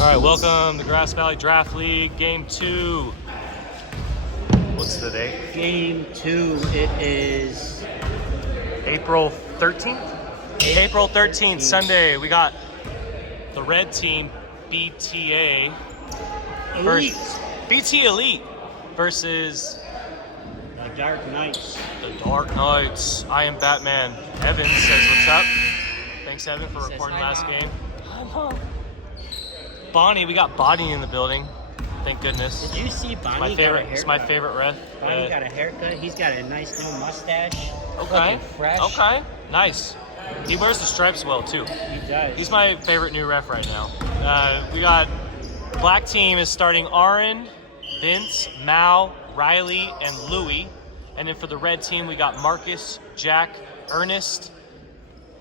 All right, welcome to Grass Valley Draft League, Game 2. What's the date? Game 2, it is April 13th? April 13th, Sunday. We got the red team, BTA. Elite. BTA Elite versus The Dark Knights. the Dark Knights. I am Batman. Evan says what's up. Thanks, Evan, for Says reporting hi, last Mom. game. Boni, we got Boni in the building. Thank goodness. Did you see Boni My favorite. got a It's my haircut? favorite ref. Boni got a haircut. He's got a nice little mustache. Okay. Looking fresh. Okay. Nice. He wears the stripes well too. He does. He's my favorite new ref right now. We got black team is starting Aaron, Vince, Mao, Riley, and Louie. And then for the red team, we got Marcus, Jack, Ernest,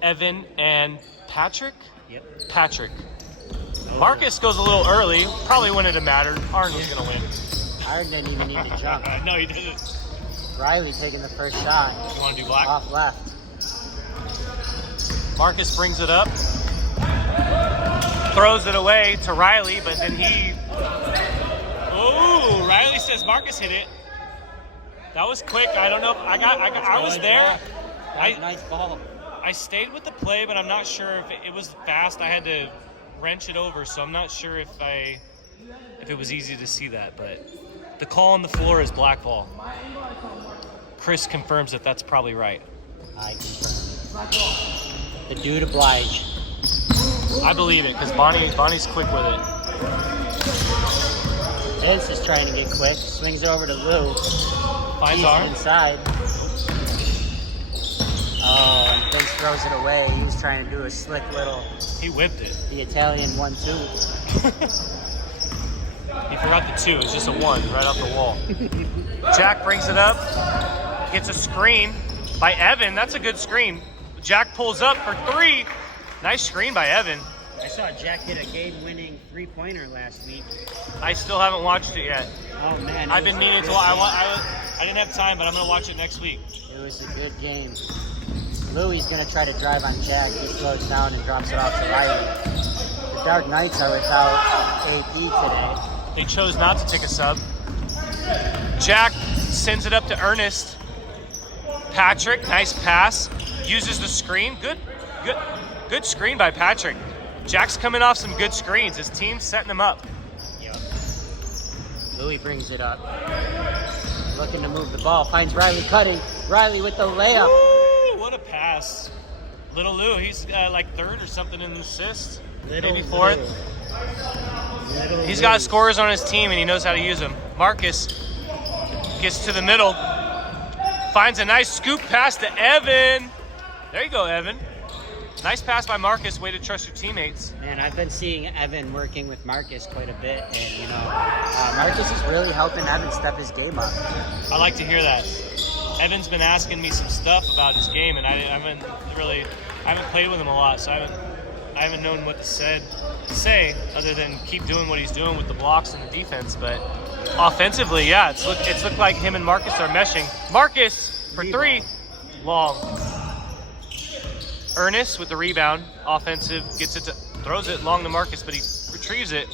Evan, and Patrick. Yep. Patrick. Marcus goes a little early. Probably wouldn't have mattered. Aaron was going to win. Aaron didn't even need to jump. No, he didn't. Riley taking the first shot. You want to do black? Off left. Marcus brings it up. Throws it away to Riley, but then he... Oh, Riley says Marcus hit it. That was quick. I don't know if I was there. That was a nice ball. I stayed with the play, but I'm not sure if it was fast. I had to wrench it over, so I'm not sure if it was easy to see that. But the call on the floor is black ball. Chris confirms that that's probably right. I confirm. The dude oblige. I believe it because Bonnie's quick with it. Vince is trying to get quick. Swings over to Lou. Finds He's Aaron. inside. Oh, and Vince throws it away. He was trying to do a slick little, He whipped it. the Italian 1-2. He forgot the 2. It's just a 1 right off the wall. Jack brings it up. Gets a screen by Evan. That's a good screen. Jack pulls up for 3. Nice screen by Evan. I saw Jack hit a game-winning three-pointer last week. I still haven't watched it yet. Oh, man. I've been meaning to. I didn't have time, but I'm going to watch it next week. It was a good game. Louie's going to try to drive on Jack. He slows down and drops it off to Riley. The Dark Knights are without AP today. They chose not to take a sub. Jack sends it up to Ernest. Patrick, nice pass. Uses the screen. Good screen by Patrick. Jack's coming off some good screens. His team's setting him up. Yep. Louie brings it up. Looking to move the ball. Finds Riley cutting. Riley with the layup. Woo, what a pass. Little Lou, he's like 3rd or something in the assist. Maybe 4th. He's got scorers on his team, and he knows how to use them. Marcus gets to the middle. Finds a nice scoop pass to Evan. There you go, Evan. Nice pass by Marcus. Way to trust your teammates. Man, I've been seeing Evan working with Marcus quite a bit, and Marcus is really helping Evan step his game up. I like to hear that. Evan's been asking me some stuff about his game, and I haven't played with him a lot, so I haven't known what to say other than keep doing what he's doing with the blocks and the defense. But offensively, yeah, it's looked like him and Marcus are meshing. Marcus for 3, long. Ernest with the rebound, offensive, throws it long to Marcus, but he retrieves it.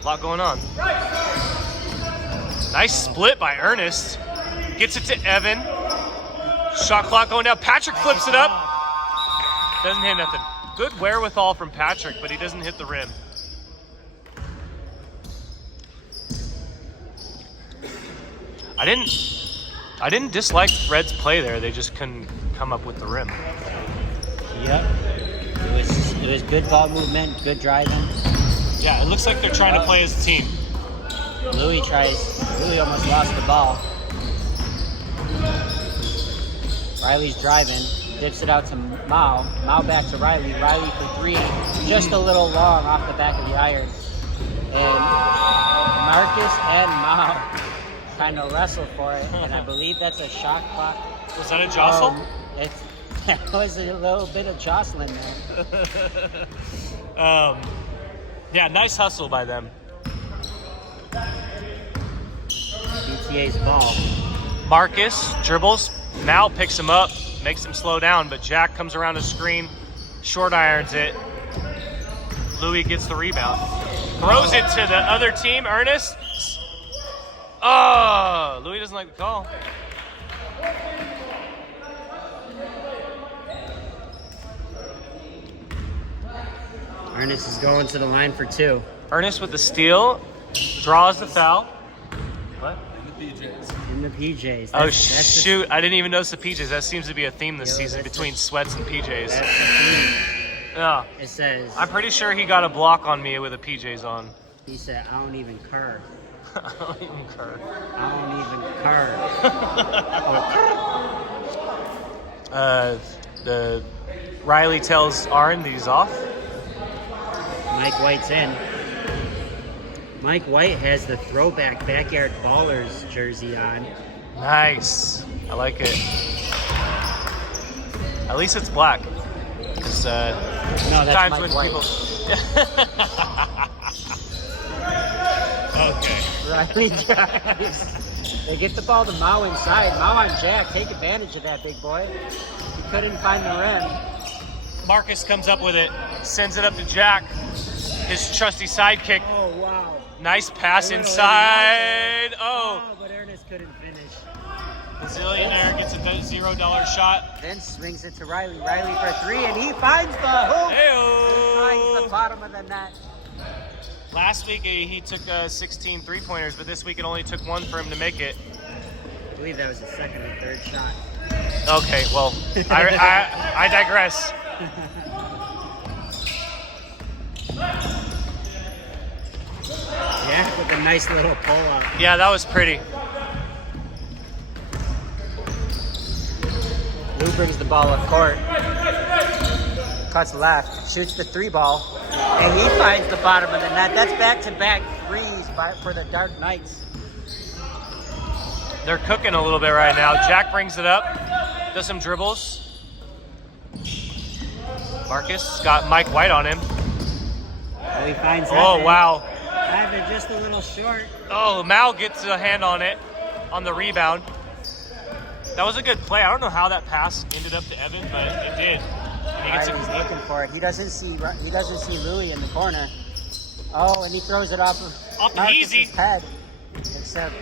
A lot going on. Nice split by Ernest. Gets it to Evan. Shot clock going down. Patrick flips it up. Doesn't hit nothing. Good wherewithal from Patrick, but he doesn't hit the rim. I didn't dislike Red's play there. They just couldn't come up with the rim. Yep. It was good ball movement, good driving. Yeah, it looks like they're trying to play as a team. Louie almost lost the ball. Riley's driving, dips it out to Mao. Mao back to Riley. Riley for 3, just a little long off the back of the iron. And Marcus and Mao kind of wrestle for it, and I believe that's a shot clock. Was that a jostle? That was a little bit of jostling there. Yeah, nice hustle by them. BTA's ball. Marcus dribbles. Mal picks him up, makes him slow down, but Jack comes around the screen, short irons it. Louie gets the rebound. Throws it to the other team, Ernest. Oh, Louis doesn't like the call. Ernest is going to the line for 2. Ernest with the steal, draws the foul. What? In the PJs. Oh, shoot. I didn't even notice the PJs. That seems to be a theme this season between sweats and PJs. That's the theme. Yeah. It says, I'm pretty sure he got a block on me with the PJs on. he said, I don't even cur. I don't even care. I don't even cur. The Riley tells Arn that he's off. Mike White's in. Mike White has the throwback Backyard Ballers jersey on. Nice. I like it. At least it's black. Because No, that's times Mike when White. people. Okay. Riley drives. They get the ball to Mao inside. Mao on Jack. Take advantage of that, big boy. He couldn't find the rim. Marcus comes up with it, sends it up to Jack, his trusty sidekick. Oh, wow. Nice pass inside. Oh, But Ernest couldn't finish. Brazilianaire gets a $0 shot. Then swings it to Riley. Riley for 3, and he finds the hoop. Hey-o. Finds the bottom of the net. Last week he took 16 3-pointers, but this week it only took 1 for him to make it. I believe that was his second or third shot. Okay, well, I digress. Yeah, with a nice little pull-up. Yeah, that was pretty. Lou brings the ball up court. Cuts left, shoots the 3 ball, and he finds the bottom of the net. That's back-to-back threes for the Dark Knights. They're cooking a little bit right now. Jack brings it up, does some dribbles. Marcus got Mike White on him. Oh, he finds Oh, Evan. wow. Evan just a little short. Oh, Mal gets a hand on it, on the rebound. That was a good play. I don't know how that pass ended up to Evan, but it did. And he gets Riley's looking for it. He doesn't see Louis in the corner. Oh, and he throws it off of Off the Marcus's easy. head. Except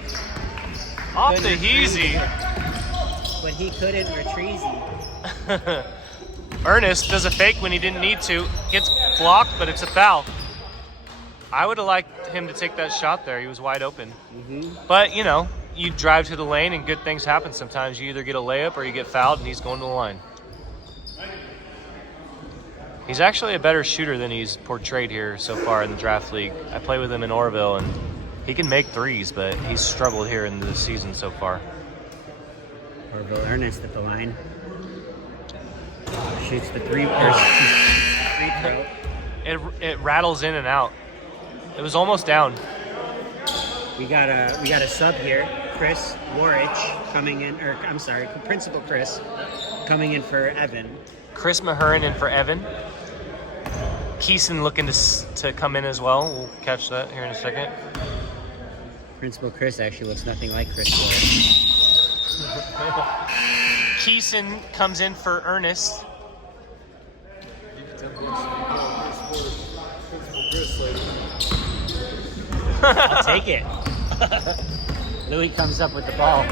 off the couldn't easy. but he couldn't retrieve. Ernest does a fake when he didn't need to. Gets blocked, but it's a foul. I would have liked him to take that shot there. He was wide open. But, you know, you drive to the lane and good things happen sometimes. You either get a layup or you get fouled, and he's going to the line. He's actually a better shooter than he's portrayed here so far in the draft league. I play with him in Orville, and he can make threes, but he's struggled here in the season so far. Orville Ernest at the line. Shoots the free throw. It rattles in and out. It was almost down. We got a sub here. Chris Warich coming in, or I'm sorry, Principal Chris coming in for Evan. Chris Mahurin in for Evan. Keeson looking to come in as well. We'll catch that here in a second. Principal Chris actually looks nothing like Chris Warich. Keeson comes in for Ernest. I'll take it. Louis comes up with the ball.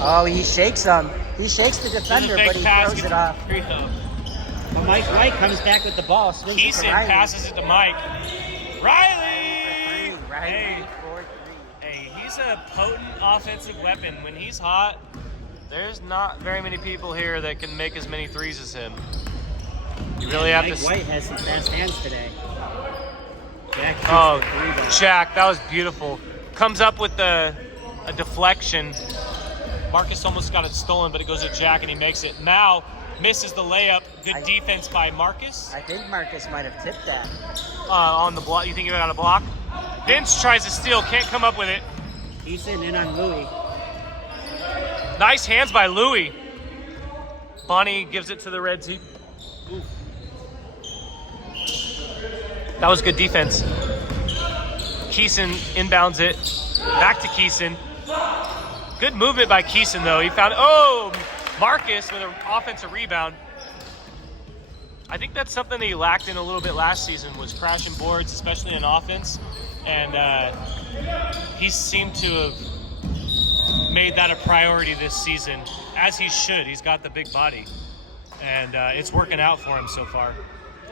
Oh, he shakes him. He shakes the defender, but he throws it off. But Mike White comes back with the ball. Keeson passes it to Mike. Riley! Riley. Hey, he's a potent offensive weapon. When he's hot, there's not very many people here that can make as many threes as him. You really have Mike to. White has some fast hands today. Jack shoots Oh, the 3 ball. Jack, that was beautiful. Comes up with a deflection. Marcus almost got it stolen, but it goes to Jack and he makes it. Now misses the layup. Good defense by Marcus. I think Marcus might have tipped that. On the block. You think he got a block? Vince tries to steal, can't come up with it. He's in on Louis. Nice hands by Louis. Boni gives it to the Reds. That was good defense. Keeson inbounds it. Back to Keeson. Good movement by Keeson, though. He found, Marcus with an offensive rebound. I think that's something that he lacked in a little bit last season, was crashing boards, especially in offense. And he seemed to have made that a priority this season, as he should. He's got the big body, and it's working out for him so far.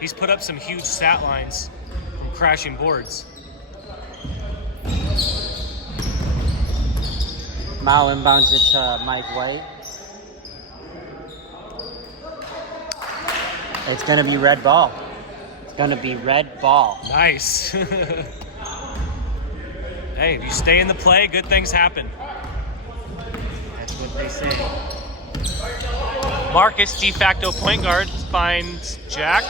He's put up some huge stat lines from crashing boards. Mao inbounds it to Mike White. It's going to be red ball. It's going to be red ball. Nice. Hey, if you stay in the play, good things happen. That's what they say. Marcus, de facto point guard, finds Jack.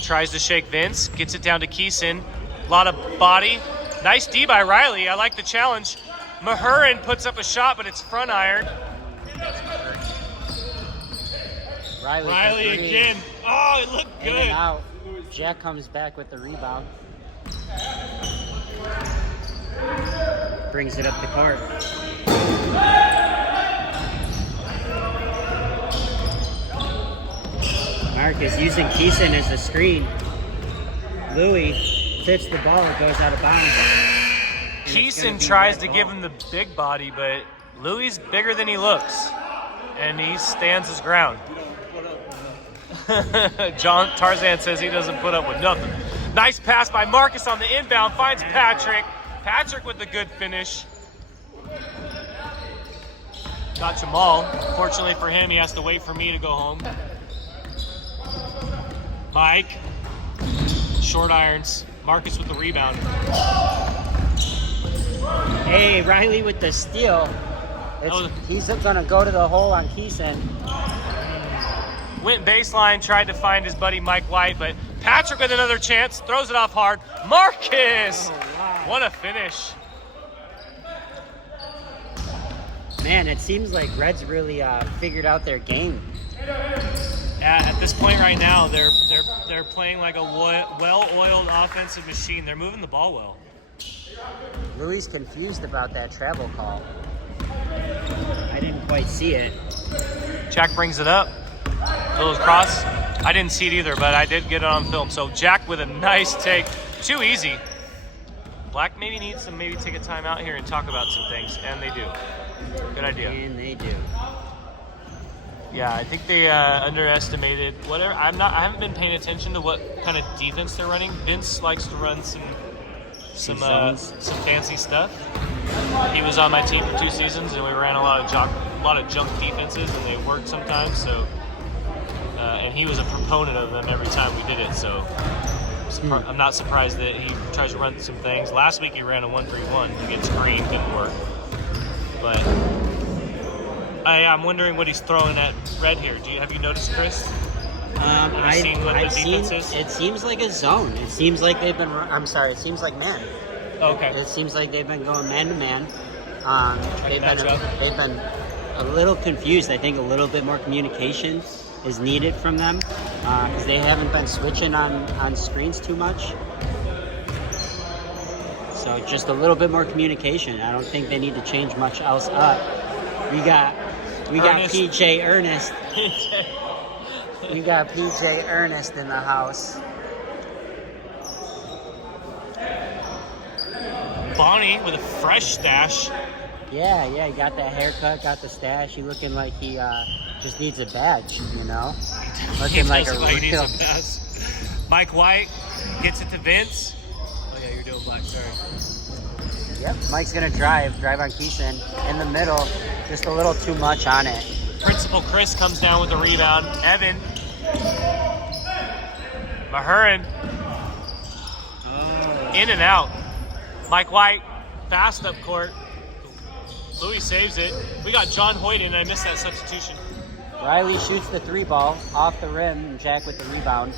Tries to shake Vince, gets it down to Keeson. A lot of body. Nice D by Riley. I like the challenge. Mahurin puts up a shot, but it's front iron. Riley again. Oh, it looked in good. and out. Jack comes back with the rebound. Brings it up the court. Marcus using Keeson as the screen. Louis tips the ball, it goes out of bounds. Keeson tries to give him the big body, but Louis is bigger than he looks, and he stands his ground. John Tarzan says he doesn't put up with nothing. Nice pass by Marcus on the inbound, finds Patrick. Patrick with a good finish. Got Jamal. Fortunately for him, he has to wait for me to go home. Mike. Short irons. Marcus with the rebound. Hey, Riley with the steal. He's going to go to the hole on Keeson. Went baseline, tried to find his buddy Mike White, but Patrick with another chance, throws it off hard. Marcus! What a finish. Man, it seems like Reds really figured out their game. At this point right now, they're playing like a well-oiled offensive machine. They're moving the ball well. Louis confused about that travel call. I didn't quite see it. Jack brings it up. Goes cross. I didn't see it either, but I did get it on film. So Jack with a nice take. Too easy. Black maybe needs to take a timeout here and talk about some things, and they do. Good idea. And they do. Yeah, I think they underestimated whatever. I haven't been paying attention to what kind of defense they're running. Vince likes to run some fancy stuff. He was on my team for 2 seasons, and we ran a lot of junk defenses, and they worked sometimes. So, and he was a proponent of them every time we did it. So, I'm not surprised that he tries to run some things. Last week he ran a 1-3-1 against Green, didn't work. But I'm wondering what he's throwing at Red here. Have you noticed, Chris? I've seen what the defense is? It seems like a zone. It seems like they've been. I'm sorry. It seems like man. Okay. It seems like they've been going man to man. They've been a little confused. I think a little bit more communication is needed from them because they haven't been switching on screens too much. So just a little bit more communication. I don't think they need to change much else up. We got PJ Ernest. We got PJ Ernest in the house. Boni with a fresh stash. Yeah, he got that haircut, got the stash. He looking like he just needs a badge, you know? Looking like a real... Mike White gets it to Vince. Oh yeah, you're doing black, sorry. Yep, Mike's gonna drive on Keeson in the middle, just a little too much on it. Principal Chris comes down with the rebound. Evan. Mahurin. In and out. Mike White, fast up court. Louis saves it. We got John Hoyt in, and I missed that substitution. Riley shoots the 3 ball off the rim, and Jack with the rebound.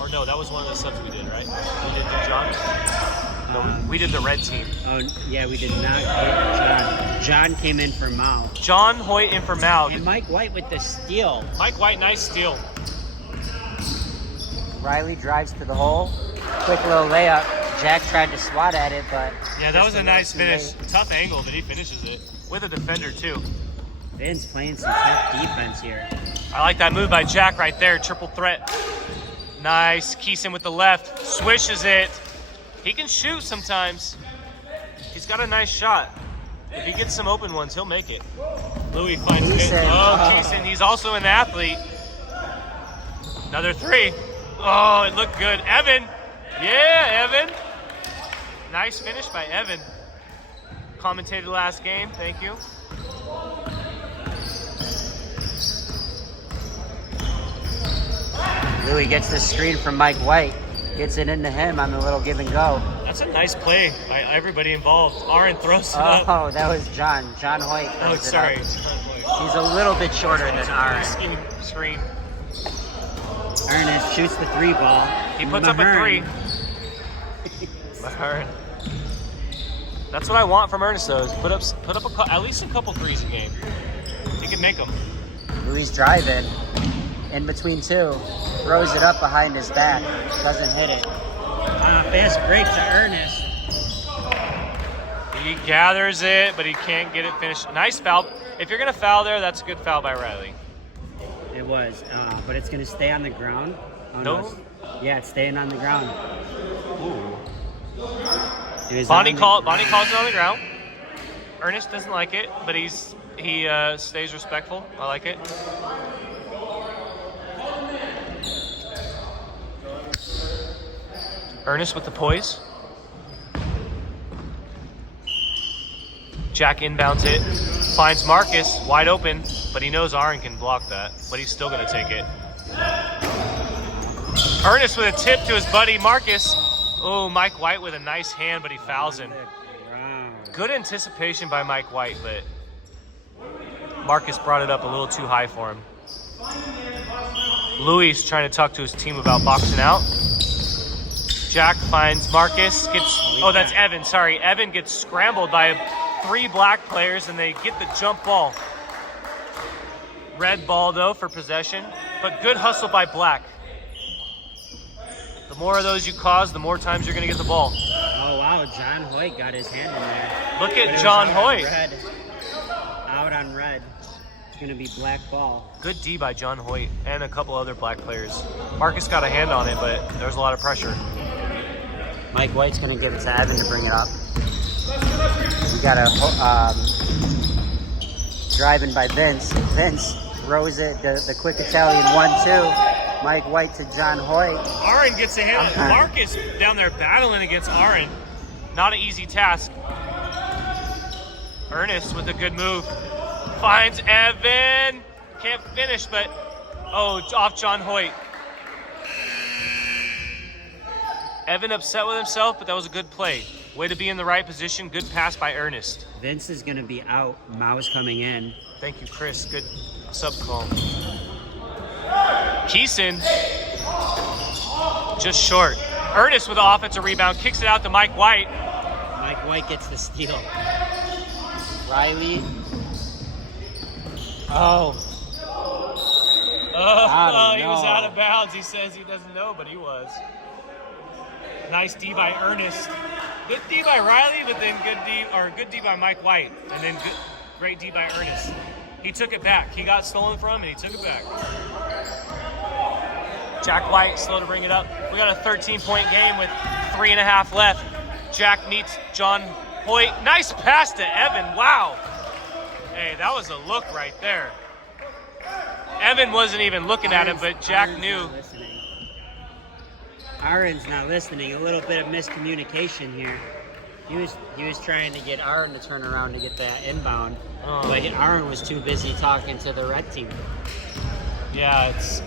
Or no, that was one of the subs we did, right? We didn't do John? No, we did the red team. Oh, yeah, we did not get John. John came in for Mao. John Hoyt in for Mao. And Mike White with the steal. Mike White, nice steal. Riley drives to the hole. Quick little layup. Jack tried to swat at it, but... Yeah, that was a nice finish. Tough angle, but he finishes it. With a defender, too. Vince playing some tough defense here. I like that move by Jack right there. Triple threat. Nice. Keeson with the left. Swishes it. He can shoot sometimes. He's got a nice shot. If he gets some open ones, he'll make it. Louis finds it. Oh, Keeson. He's also an athlete. Another three. Oh, it looked good. Evan. Yeah, Evan. Nice finish by Evan. Commentated last game. Thank you. Louis gets the screen from Mike White. Gets it into him on the little give and go. That's a nice play by everybody involved. Aaron throws it up. Oh, that was John. John Hoyt. Oh, sorry. He's a little bit shorter than Aaron. Screen. Ernest shoots the 3 ball. He puts up a 3. Aaron. That's what I want from Ernest, though. Is put up at least a couple threes a game. He can make them. Louis driving in between 2. Throws it up behind his back. Doesn't hit it. Fast break to Ernest. He gathers it, but he can't get it finished. Nice foul. If you're going to foul there, that's a good foul by Riley. It was, but it's going to stay on the ground. Oh, no? Yeah, it's staying on the ground. Ooh. Boni calls it on the ground. Ernest doesn't like it, but he stays respectful. I like it. Ernest with the poise. Jack inbounds it. Finds Marcus wide open, but he knows Aaron can block that, but he's still going to take it. Ernest with a tip to his buddy Marcus. Oh, Mike White with a nice hand, but he fouls him. Good anticipation by Mike White, but Marcus brought it up a little too high for him. Louis trying to talk to his team about boxing out. Jack finds Marcus. That's Evan. Sorry, Evan gets scrambled by 3 black players, and they get the jump ball. Red ball, though, for possession, but good hustle by Black. The more of those you cause, the more times you're going to get the ball. Oh, wow. John Hoyt got his hand in there. Look at John Hoyt. Out on red. It's going to be black ball. Good D by John Hoyt and a couple other black players. Marcus got a hand on it, but there's a lot of pressure. Mike White's going to give it to Evan to bring it up. We got a driving by Vince. Vince throws it, the quick Italian 1-2. Mike White to John Hoyt. Aaron gets a hand. Marcus down there battling against Aaron. Not an easy task. Ernest with a good move. Finds Evan. Can't finish, but off John Hoyt. Evan upset with himself, but that was a good play. Way to be in the right position. Good pass by Ernest. Vince is going to be out. Mao's coming in. Thank you, Chris. Good sub call. Keeson, just short. Ernest with the offensive rebound, kicks it out to Mike White. Mike White gets the steal. Riley. Oh, he was out of bounds. He says he doesn't know, but he was. Nice D by Ernest. Good D by Riley, but then good D by Mike White, and then great D by Ernest. He took it back. He got stolen from, and he took it back. Jack White slow to bring it up. We got a 13-point game with 3.5 left. Jack meets John Hoyt. Nice pass to Evan. Wow. Hey, that was a look right there. Evan wasn't even looking at him, but Jack knew. Aaron's not listening. A little bit of miscommunication here. He was trying to get Aaron to turn around to get that inbound, but Aaron was too busy talking to the red team. Yeah, it's,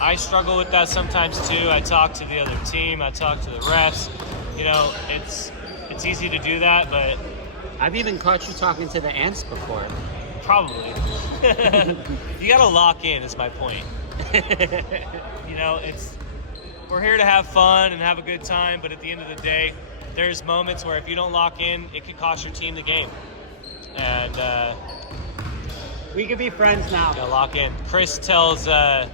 I struggle with that sometimes too. I talk to the other team. I talk to the refs. It's easy to do that, but I've even caught you talking to the ants before. Probably. You got to lock in, is my point. We're here to have fun and have a good time, but at the end of the day, there's moments where if you don't lock in, it could cost your team the game. And we could be friends now. Gotta lock in. Chris tells Jon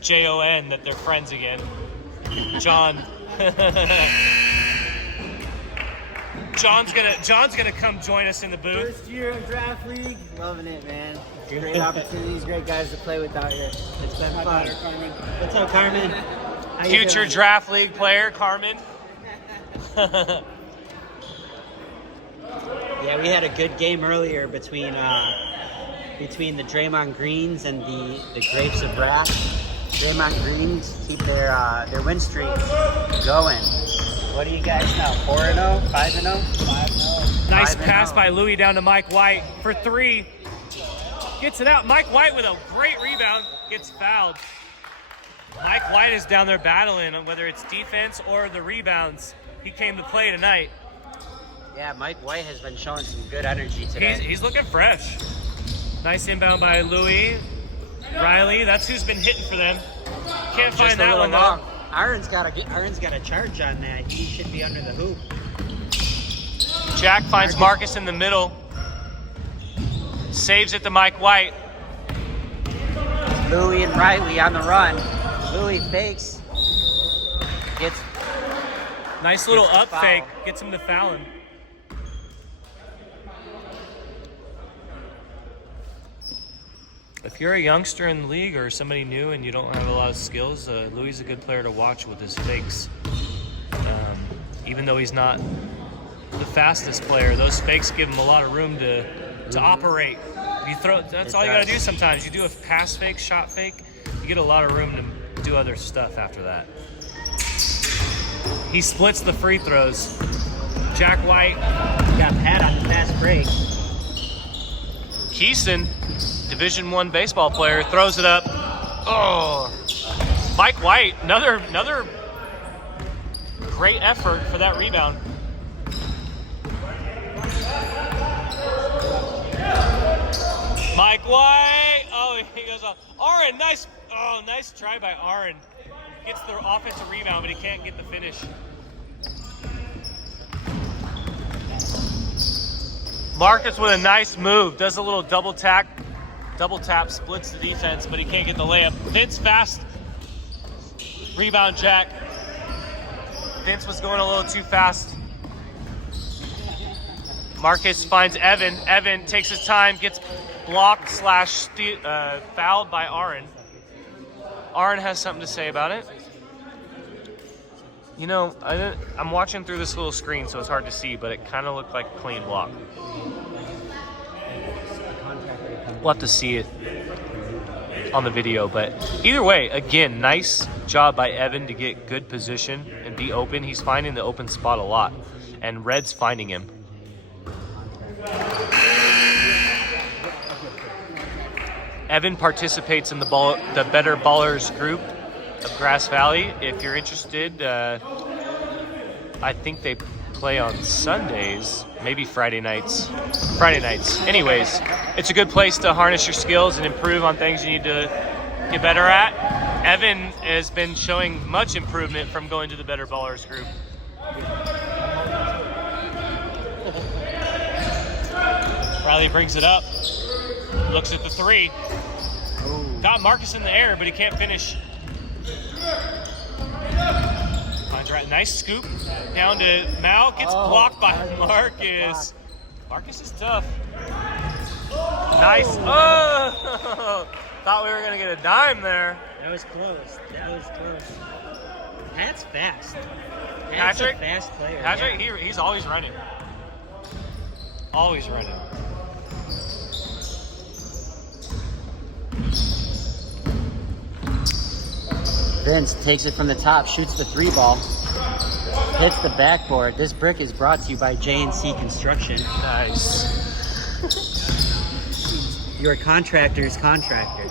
that they're friends again. Jon John's gonna come join us in the booth. First year of draft league, loving it, man. Great opportunities, great guys to play with out here. It's been fun. What's up, Carmen? How you Future doing? draft league player, Carmen. Yeah, we had a good game earlier between the Draymond Greens and the Grapes of Wrath. Draymond Greens keep their win streak going. What do you guys know? 4-0, 5-0, 5-0. Nice pass by Louis down to Mike White for 3. Gets it out. Mike White with a great rebound. Gets fouled. Mike White is down there battling on whether it's defense or the rebounds. He came to play tonight. Yeah, Mike White has been showing some good energy today. He's looking fresh. Nice inbound by Louis. Riley, that's who's been hitting for them. Can't find that one long. though. Aaron's got a charge on that. He should be under the hoop. Jack finds Marcus in the middle. Saves it to Mike White. Louis and Riley on the run. Louis fakes. Gets Nice little Gets the up foul. fake. Gets him to fouling. If you're a youngster in the league or somebody new and you don't have a lot of skills, Louis is a good player to watch with his fakes. Even though he's not the fastest player, those fakes give him a lot of room to operate. If you throw, that's all you got to do sometimes. You do a pass fake, shot fake, you get a lot of room to do other stuff after that. He splits the free throws. Jack White got Pat on the fast break. Keeson, Division I baseball player, throws it up. Oh, Mike White, another great effort for that rebound. Mike White, oh, he goes off. Aaron, nice try by Aaron. Gets the offensive rebound, but he can't get the finish. Marcus with a nice move, does a little double tap, splits the defense, but he can't get the layup. Vince fast, rebound Jack. Vince was going a little too fast. Marcus finds Evan. Evan takes his time, gets blocked / fouled by Aaron. Aaron has something to say about it. You know, I'm watching through this little screen, so it's hard to see, but it kind of looked like a clean block. We'll have to see it on the video, but either way, again, nice job by Evan to get good position and be open. He's finding the open spot a lot, and Red's finding him. Evan participates in the Better Ballers group of Grass Valley. If you're interested, I think they play on Sundays, maybe Friday nights. Anyways, it's a good place to harness your skills and improve on things you need to get better at. Evan has been showing much improvement from going to the Better Ballers group. Riley brings it up, looks at the 3. Got Marcus in the air, but he can't finish. Nice scoop down to Mal. Gets blocked by Marcus. Marcus is tough. Nice. Oh! Thought we were going to get a dime there. That was close. Pat's fast. Patrick? Pat's a fast player. Patrick, yeah. he's always running. Always running. Vince takes it from the top, shoots the 3 ball, hits the backboard. This brick is brought to you by J&C Construction. Nice. Your contractor's contractor.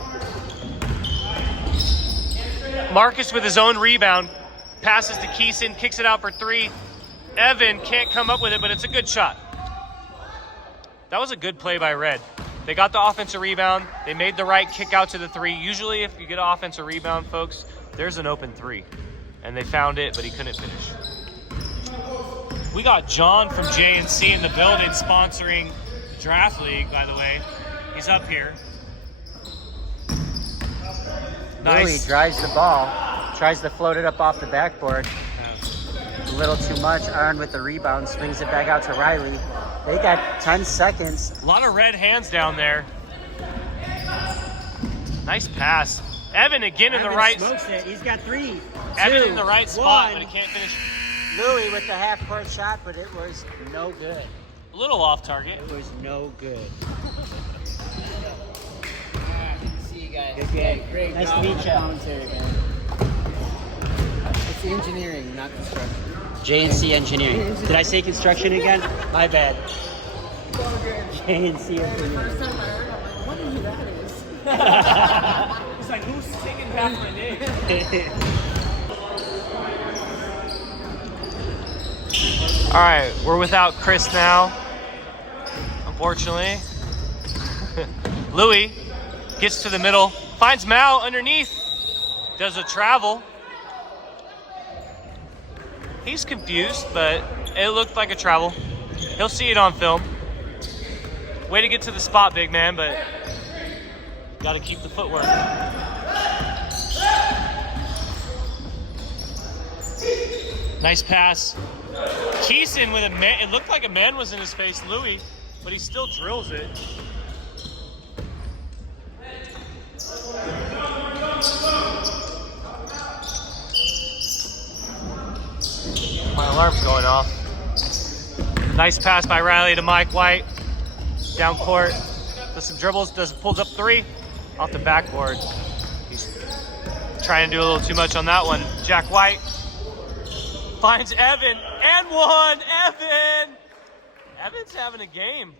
Marcus with his own rebound. Passes to Keeson, kicks it out for 3. Evan can't come up with it, but it's a good shot. That was a good play by Red. They got the offensive rebound. They made the right kick out to the 3. Usually if you get an offensive rebound, folks, there's an open 3. And they found it, but he couldn't finish. We got John from J&C in the building sponsoring the Draft League, by the way. He's up here. Nice. Louis drives the ball, tries to float it up off the backboard. little too much. Aaron with the rebound, swings it back out to Riley. They got 10 seconds. A lot of red hands down there. Nice pass. Evan again in the right. Smokes it. He's got 3. Evan 2, in the right spot, 1. but he can't finish. Louis with the half-court shot, but it was no good. A little off target. It was no good. See you guys. Good game. Great Nice job to meet on the you. commentary, man. It's engineering, not construction. J&C Engineering. Did I say construction again? My bad. J&C Engineering. What do you think that is? It's like, who's taking back my name? All right, we're without Chris now, unfortunately. Louis gets to the middle, finds Mao underneath, does a travel. He's confused, but it looked like a travel. He'll see it on film. Way to get to the spot, big man, but got to keep the footwork. Nice pass. Keeson with a man. It looked like a man was in his face, Louis, but he still drills it. My alarm's going off. Nice pass by Riley to Mike White. Down court. Does some dribbles, pulls up 3 off the backboard. He's trying to do a little too much on that one. Jack White finds Evan and 1. Evan! Evan's having a game.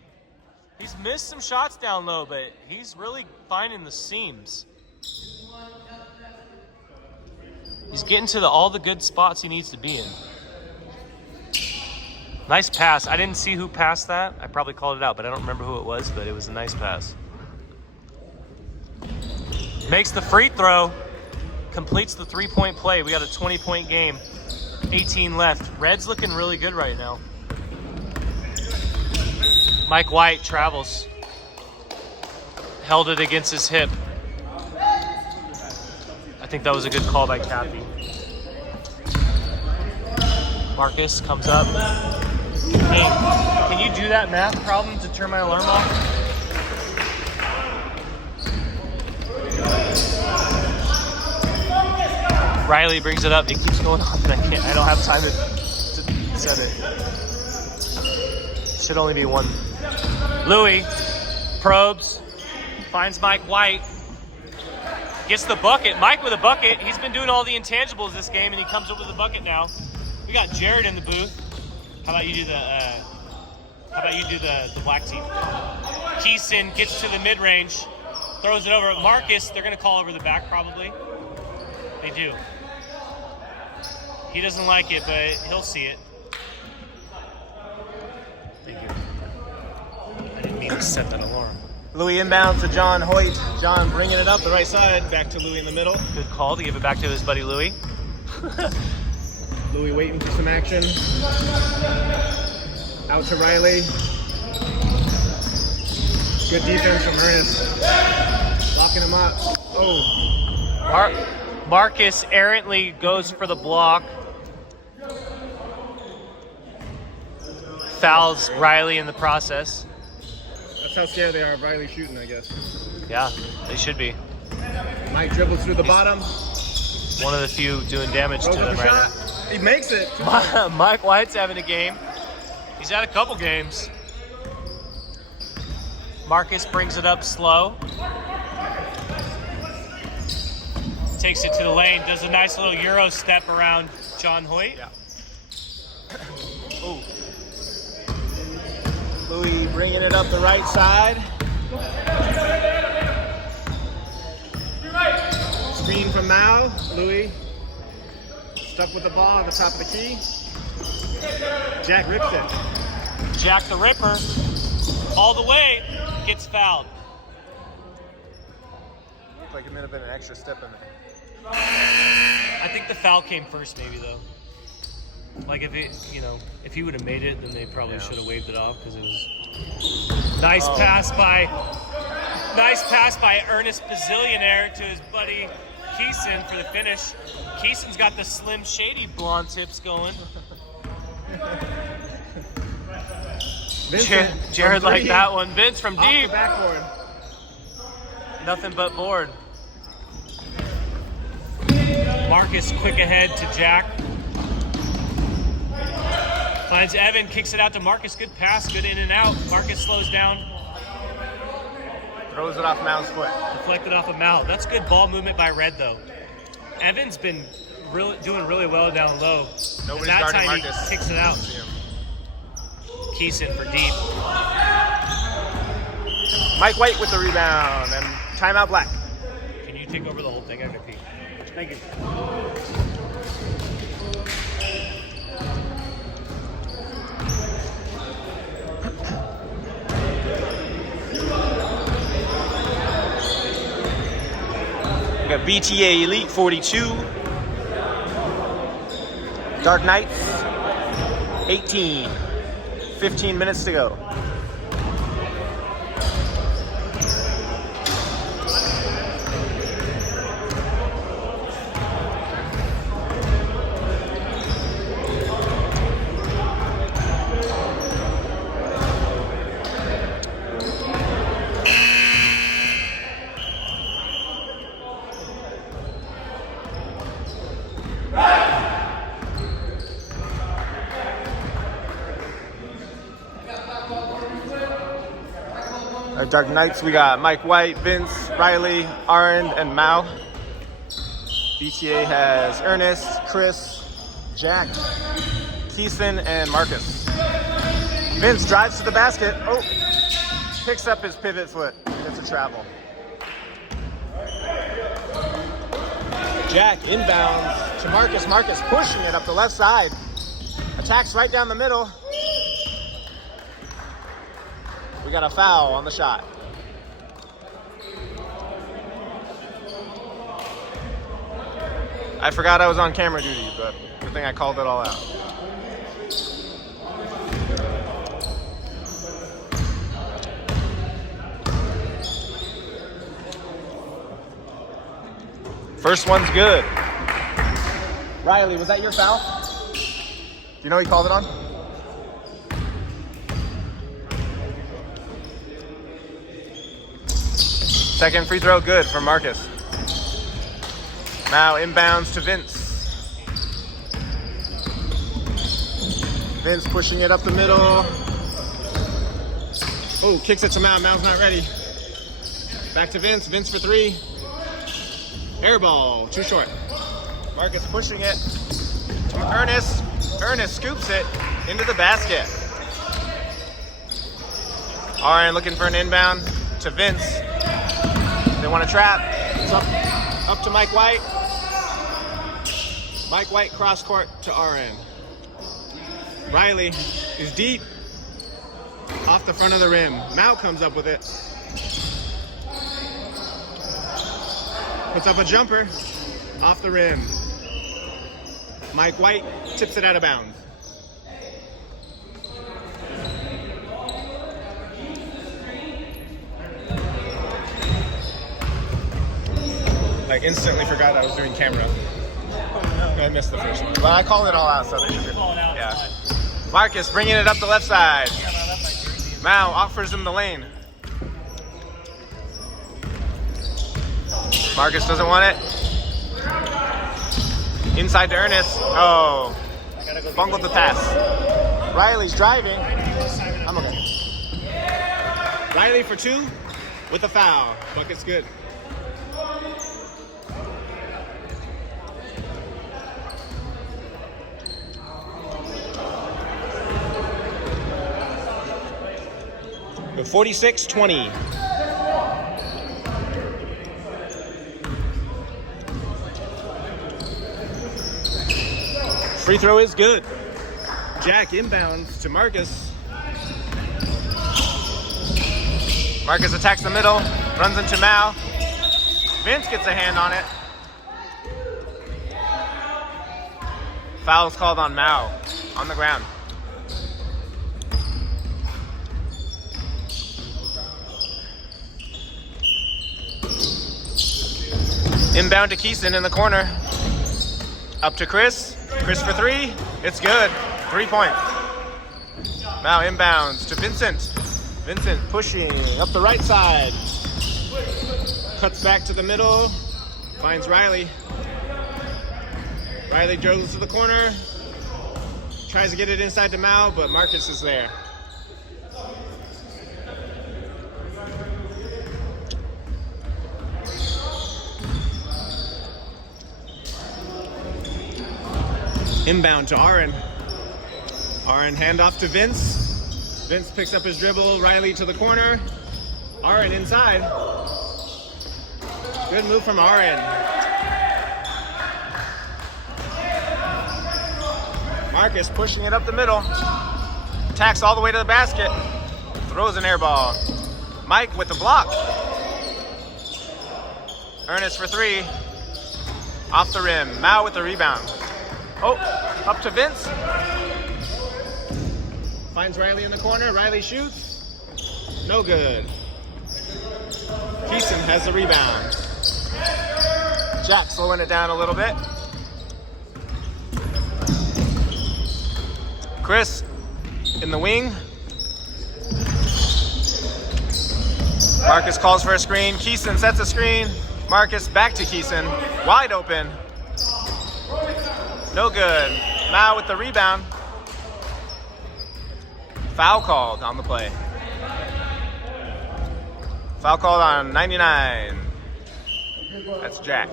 He's missed some shots down low, but he's really finding the seams. He's getting to all the good spots he needs to be in. Nice pass. I didn't see who passed that. I probably called it out, but I don't remember who it was, but it was a nice pass. Makes the free throw. Completes the 3-point play. We got a 20-point game. 18 left. Red's looking really good right now. Mike White travels. Held it against his hip. I think that was a good call by Kathy. Marcus comes up. Hey, can you do that math problem to turn my alarm off? Riley brings it up. It keeps going off, and I don't have time to set it. Should only be 1. Louis probes, finds Mike White, gets the bucket. Mike with a bucket. He's been doing all the intangibles this game, and he comes up with a bucket now. We got Jared in the booth. How about you do the black team? Keeson gets to the mid-range, throws it over. Marcus, they're gonna call over the back probably. They do. He doesn't like it, but he'll see it. Thank you. I didn't mean to set that alarm. Louis inbound to John Hoyt. John bringing it up the right side, back to Louis in the middle. Good call to give it back to his buddy Louis. Louis waiting for some action. Out to Riley. Good defense from Ernest. Locking him up. Oh. Marcus errantly goes for the block. Fouls Riley in the process. That's how scared they are of Riley shooting, I guess. Yeah, they should be. Mike dribbles through the bottom. One of the few doing damage to Throws up them a right shot. He makes it. now. Mike White's having a game. He's had a couple games. Marcus brings it up slow. Takes it to the lane. Does a nice little Euro step around John Hoyt. Yeah. Ooh. Louis bringing it up the right side. Screen from Mao. Louis stuck with the ball at the top of the key. Jack ripped it. Jack the Ripper, all the way, gets fouled. Looked like it might have been an extra step in there. I think the foul came first, maybe though. Like if he would have made it, then they probably should have waved it off because it was nice pass by Ernest Bazillionaire to his buddy Keeson for the finish. Keeson's got the Slim Shady blonde tips going. Jared liked that one. Vince from Off deep. the backboard. Nothing but board. Marcus quick ahead to Jack. Finds Evan, kicks it out to Marcus. Good pass, good in and out. Marcus slows down. Throws it off Mal's foot. Deflected off of Mal. That's good ball movement by Red, though. Evan's been doing really well down low. Nobody's and that's guarding how Marcus. he kicks it out. Keeson for deep. Mike White with the rebound and timeout Black. Can you take over the whole thing? I gotta pee. Thank you. We got BTA Elite 42. Dark Knights 18. 15 minutes to go. Our Dark Knights, we got Mike White, Vince, Riley, Arend, and Mao. BTA has Ernest, Chris, Jack, Keeson, and Marcus. Vince drives to the basket. Oh, picks up his pivot foot. It's a travel. Jack inbounds to Marcus. Marcus pushing it up the left side. Attacks right down the middle. We got a foul on the shot. I forgot I was on camera duty, but good thing I called it all out. First one's good. Riley, was that your foul? Do you know he called it on? Second free throw, good for Marcus. Now inbounds to Vince. Vince pushing it up the middle. Oh, kicks it to Mal. Mal's not ready. Back to Vince. Vince for three. Air ball, too short. Marcus pushing it to Ernest. Ernest scoops it into the basket. Aaron looking for an inbound to Vince. They want to trap. It's up to Mike White. Mike White cross court to RN. Riley is deep. Off the front of the rim. Mal comes up with it. Puts up a jumper. Off the rim. Mike White tips it out of bounds. I instantly forgot I was doing camera. I missed the first one. But I called it all out, so they should. Yeah. Marcus bringing it up the left side. Mao offers him the lane. Marcus doesn't want it. Inside to Ernest. Oh, bungled the pass. Riley's driving. I'm okay. Riley for two with a foul. Bucket's good. The 46-20. Free throw is good. Jack inbounds to Marcus. Marcus attacks the middle, runs into Mao. Vince gets a hand on it. Foul's called on Mao on the ground. Inbound to Keeson in the corner. Up to Chris. Chris for three. It's good. 3 points. Now inbounds to Vincent. Vincent pushing up the right side. Cuts back to the middle. Finds Riley. Riley dribbles to the corner. Tries to get it inside to Mao, but Marcus is there. Inbound to Aaron. Aaron handoff to Vince. Vince picks up his dribble. Riley to the corner. Aaron inside. Good move from Aaron. Marcus pushing it up the middle. Attacks all the way to the basket. Throws an air ball. Mike with the block. Ernest for 3. Off the rim. Mao with the rebound. Oh, up to Vince. Finds Riley in the corner. Riley shoots. No good. Keeson has the rebound. Jack slowing it down a little bit. Chris in the wing. Marcus calls for a screen. Keeson sets a screen. Marcus back to Keeson. Wide open. No good. Mao with the rebound. Foul called on the play. Foul called on 99. That's Jack.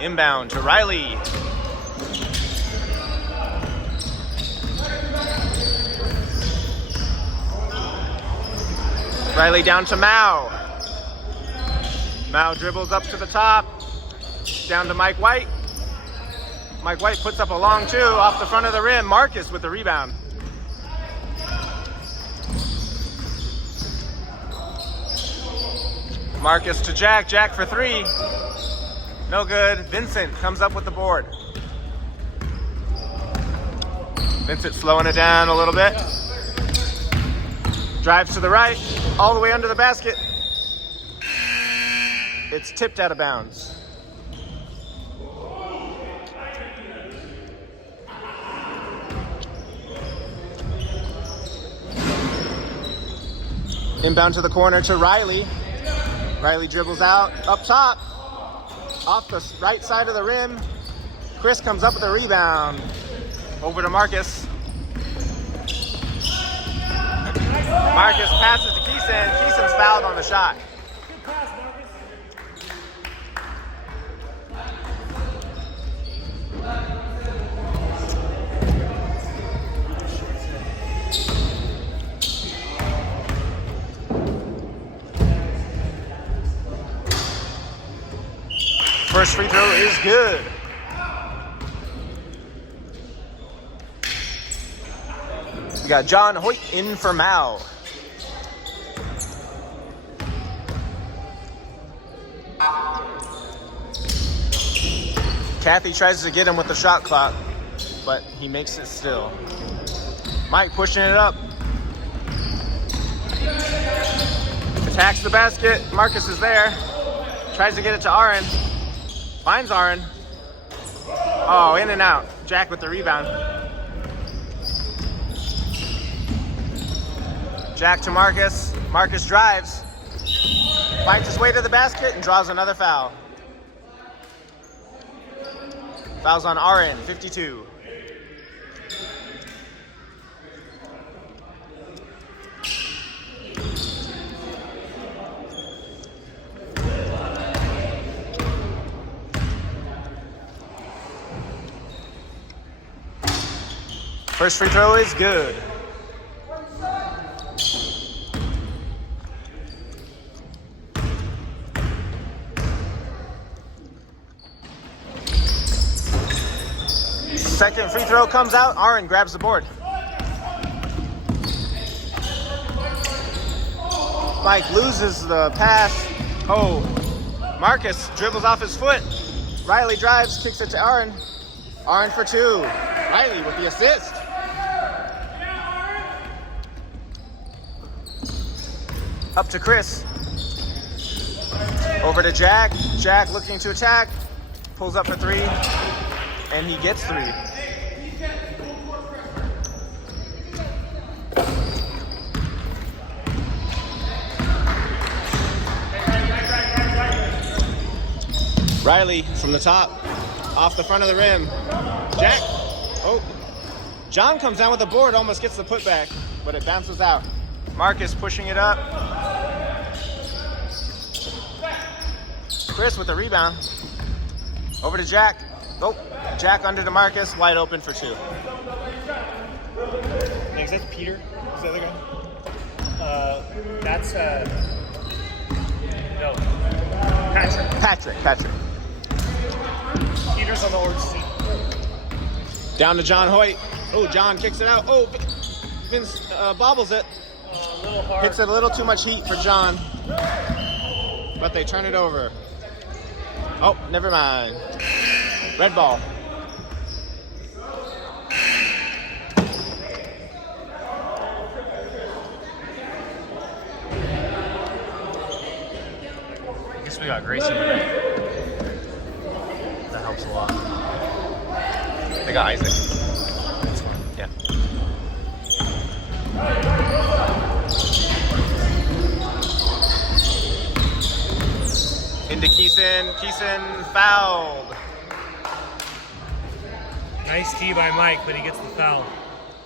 Inbound to Riley. Riley down to Mao. Mao dribbles up to the top. Down to Mike White. Mike White puts up a long 2 off the front of the rim. Marcus with the rebound. Marcus to Jack. Jack for 3. No good. Vincent comes up with the board. Vincent slowing it down a little bit. Drives to the right. All the way under the basket. It's tipped out of bounds. Inbound to the corner to Riley. Riley dribbles out, up top, off the right side of the rim. Chris comes up with a rebound. Over to Marcus. Marcus passes to Keeson. Keeson's fouled on the shot. First free throw is good. We got John Hoyt in for Mao. Kathy tries to get him with the shot clock, but he makes it still. Mike pushing it up. Attacks the basket. Marcus is there. Tries to get it to Aaron. Finds Aaron. Oh, in and out. Jack with the rebound. Jack to Marcus. Marcus drives. Fights his way to the basket and draws another foul. Foul's on Aaron, 52. First free throw is good. Second free throw comes out. Aaron grabs the board. Mike loses the pass. Oh, Marcus dribbles off his foot. Riley drives, kicks it to Aaron. Aaron for 2. Riley with the assist. Up to Chris. Over to Jack. Jack looking to attack. Pulls up for 3. And he gets 3. Riley from the top, off the front of the rim. Jack. Oh. John comes down with the board, almost gets the putback, but it bounces out. Marcus pushing it up. Chris with the rebound. Over to Jack. Oh, Jack under to Marcus, wide open for 2. Is that Peter? Is that the other guy? That's no, Patrick. Peter's on the orange seat. Down to John Hoyt. Oh, John kicks it out. Oh, Vince bobbles it. A little hard. Hits it a little too much heat for John. But they turn it over. Oh, never mind. Red ball. I guess we got Grayson today. That helps a lot. They got Isaac. Yeah. Into Keeson. Keeson fouled. Nice tee by Mike, but he gets the foul.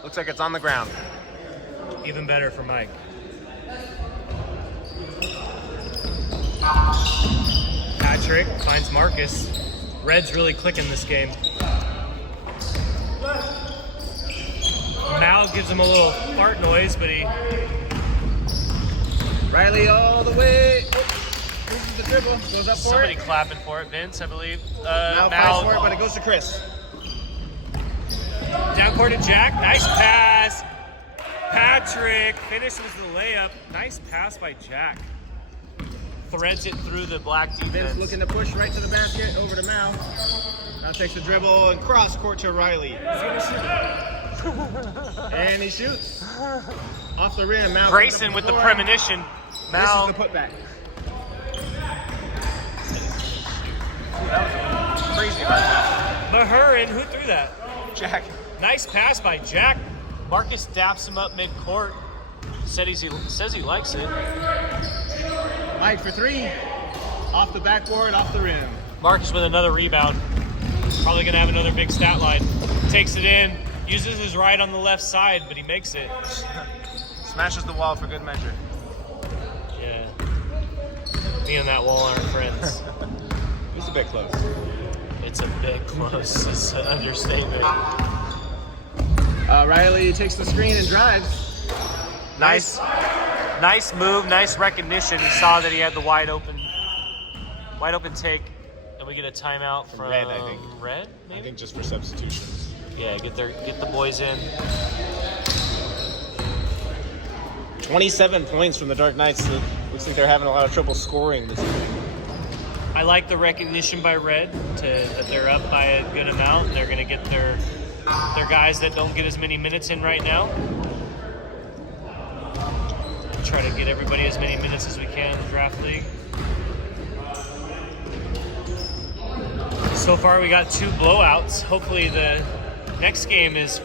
Looks like it's on the ground. Even better for Mike. Patrick finds Marcus. Red's really clicking this game. Mal gives him a little fart noise, but he... Riley all the way. Loses the dribble. Goes up for Somebody it. clapping for it, Vince, I believe. Now fights for it, but it goes to Chris. Down court to Jack. Nice pass. Patrick finishes the layup. Nice pass by Jack. Threads it through the black defense. Vince looking to push right to the basket, over to Mal. Now takes the dribble and cross court to Riley. He's gonna shoot. And he shoots. Off the rim. Mal Grayson with the premonition. Mal. This is the putback. That was crazy about that. Mahurin, who threw that? Jack. Nice pass by Jack. Marcus daps him up mid-court. Says he likes it. Mike for 3. Off the backboard, off the rim. Marcus with another rebound. Probably going to have another big stat line. Takes it in. Uses his right on the left side, but he makes it. Smashes the wall for good measure. Yeah. Me and that wall aren't friends. It's a bit close. It's a bit close. It's an understatement. Riley takes the screen and drives. Nice move, nice recognition. He saw that he had the wide open take, and we get a timeout from Red, I think. Red, maybe? I think just for substitutions. Yeah, get the boys in. 27 points from the Dark Knights. It looks like they're having a lot of trouble scoring this game. I like the recognition by Red that they're up by a good amount. They're going to get their guys that don't get as many minutes in right now. Try to get everybody as many minutes as we can in the draft league. So far, we got 2 blowouts. Hopefully, the next game is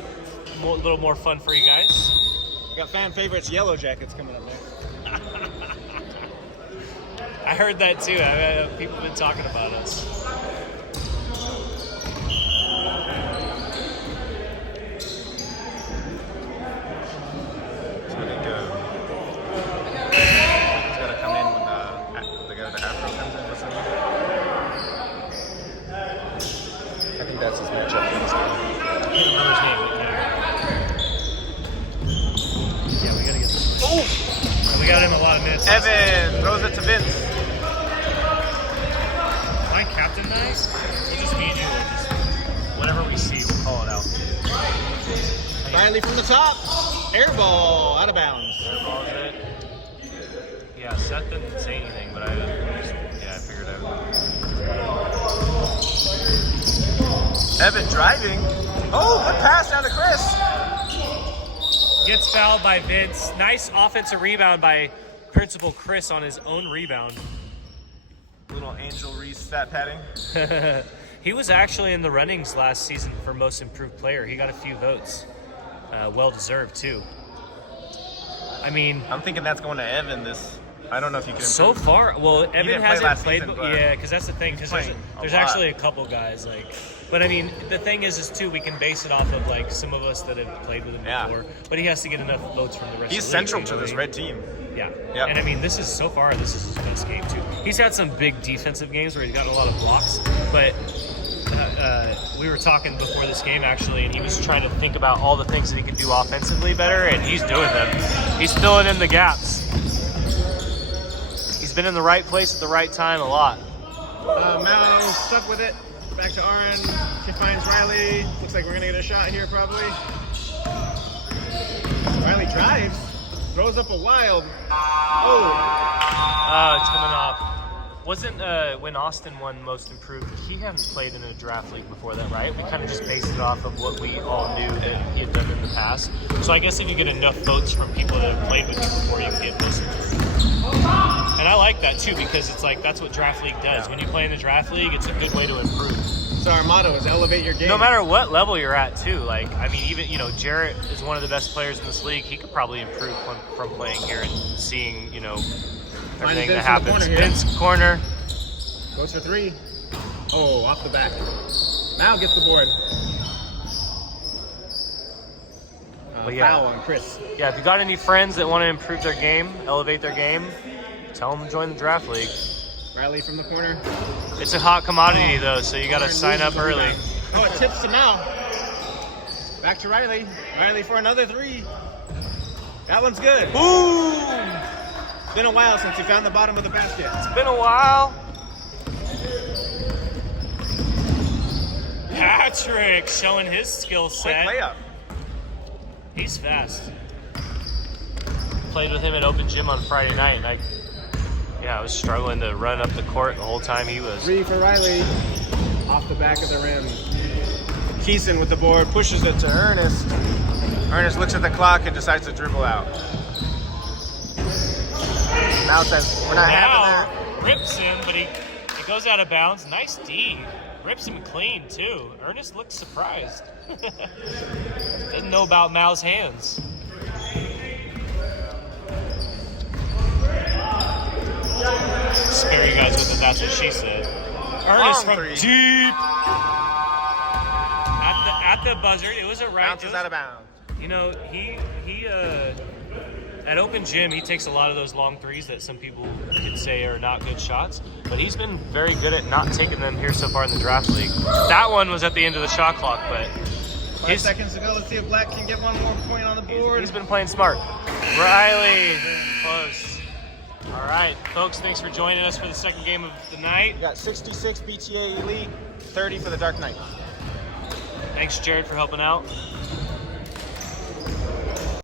a little more fun for you guys. We got fan favorites Yellow Jackets coming up next. I heard that too. People have been talking about us. It's really good. He's got to come in when the guy with the afro comes in or something. I think that's his matchup in this game. I can't remember his name. Yeah, we gotta get this. Oh! We got him a lot of minutes. Evan throws it to Vince. My captain night? Or just me and you? Just whatever we see, we'll call it out. Riley from the top. Air ball out of bounds. Airball is it? Yeah, Seth didn't say anything, but I figured I would. Evan driving. Oh, good pass down to Chris. Gets fouled by Vince. Nice offensive rebound by Principal Chris on his own rebound. Little Angel Reese stat padding. He was actually in the runnings last season for most improved player. He got a few votes. Well deserved too. I mean, I'm thinking that's going to Evan I don't know if you can. So improve. far, well, Evan didn't play hasn't last played. season, but Yeah, because that's the thing. Because there's playing a there's lot. actually a couple guys like, but I mean, the thing is too, we can base it off of like some of us that have played with him Yeah. before. But he has to get enough votes from the rest. He's of the league, central you to know this what I mean? red team. Yeah. Yep. And I mean, this is his best game too. He's had some big defensive games where he's gotten a lot of blocks, but we were talking before this game actually, and he was trying to think about all the things that he could do offensively better, and he's doing them. He's filling in the gaps. He's been in the right place at the right time a lot. Mal stuck with it. Back to Aaron. She finds Riley. Looks like we're gonna get a shot here probably. Riley drives. Throws up a wild. Oh, It's coming off. Wasn't when Austin won Most Improved, he hadn't played in a draft league before that, right? We kind of just based it off of what we all knew that he had done in the past. So I guess if you get enough votes from people that have played with you before, you can get Most Improved. And I like that too, because it's like that's what draft league does. When you play in the draft league, it's a good way to improve. So our motto is elevate your game. No matter what level you're at too. Like, I mean, even, Jarrett is one of the best players in this league. He could probably improve from playing here and seeing, everything that Vince in the happens. corner here. Vince corner. Goes for three. Oh, off the back. Mal gets the board. But yeah. Foul on Chris. Yeah, if you got any friends that want to improve their game, elevate their game, tell them to join the draft league. Riley from the corner. It's a hot commodity though, so you got to sign up early. Oh, it tips to Mal. Back to Riley. Riley for another three. That one's good. Ooh! It's been a while since he found the bottom of the basket. It's been a while. Patrick showing his skill Quick set. layup. He's fast. Played with him at Open Gym on Friday night, and I was struggling to run up the court the whole time he was. Three for Riley. Off the back of the rim. Keeson with the board, pushes it to Ernest. Ernest looks at the clock and decides to dribble out. Mal says, we're not having that. Now rips him, but he goes out of bounds. Nice D. Rips him clean too. Ernest looks surprised. Didn't know about Mal's hands. Spare you guys with it. That's what she said. Ernest from three. deep at the buzzer. It was a right. Bounces out of bounds. He at Open Gym, he takes a lot of those long threes that some people could say are not good shots, but he's been very good at not taking them here so far in the draft league. That one was at the end of the shot clock, but 5 seconds to go. Let's see if Black can get one more point on the board. he's been playing smart. Riley, close. All right, folks, thanks for joining us for the second game of the night. We got 66 BTA Elite, 30 for the Dark Knight. Thanks, Jared, for helping out.